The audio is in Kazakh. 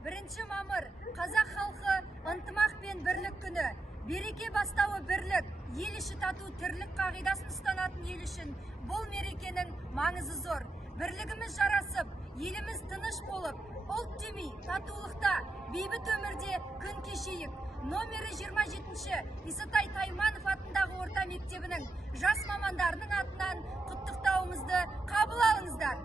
1 мамыр қазақ халқы ынтымақ пен бірлік күні. Береке бастауы бірлік, ел іші тату тірлік қағидасын ұстанатын ел үшін бұл мерекенің маңызы зор. Бірлігіміз жарасып, еліміз тыныш болып, ұлт демей татулықта, бейбіт өмірде күн кешейік. Номері 27-ші Исатай Тайманов атындағы орта мектебінің жас мамандарының атынан құттықтауымызды қабыл алыңыздар.